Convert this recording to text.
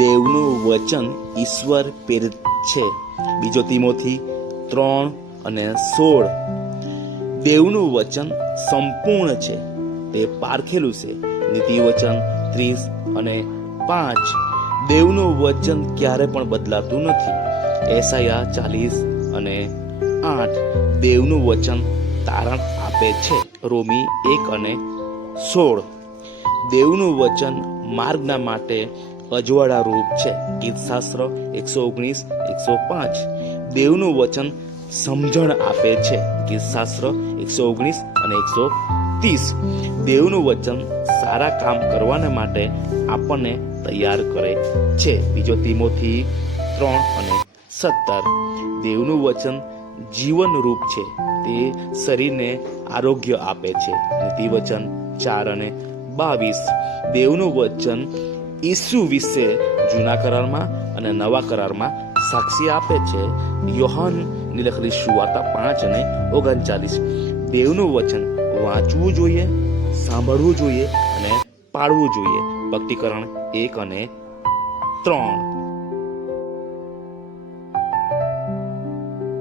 દેવનું વચન ઈશ્વર પ્રેરિત છે. બીજો તિમોથી 3:16. દેવનું વચન સંપૂર્ણ છે, તે પારખેલું છે. નીતિ વચન 30:5. દેવનું વચન ક્યારે પણ બદલાતું નથી. એસાયા 40:8. દેવનું વચન તારણ આપે છે. રોમી 1:16. દેવનું વચન માર્ગના માટે અજવાળા રૂપ છે. ગીતશાસ્ત્ર 119:105. દેવનું વચન સમજણ આપે છે. ગીતશાસ્ત્ર 119:130. દેવનું વચન સારા કામ કરવાને માટે આપણને તૈયાર કરે છે. બીજો તિમોથી 3:17. દેવનું વચન જીવન રૂપ છે, તે શરીરને આરોગ્ય આપે છે. નીતિ વચન 4:22. દેવનું વચન ઈસુ વિશે જૂના કરારમાં અને નવા કરારમાં સાક્ષી આપે છે. યોહાનની લખેલી સુવાર્તા 5:39. દેવનું વચન વાંચવું જોઈએ, સાંભળવું જોઈએ અને પાળવું જોઈએ. ભક્તિકરણ 1:3.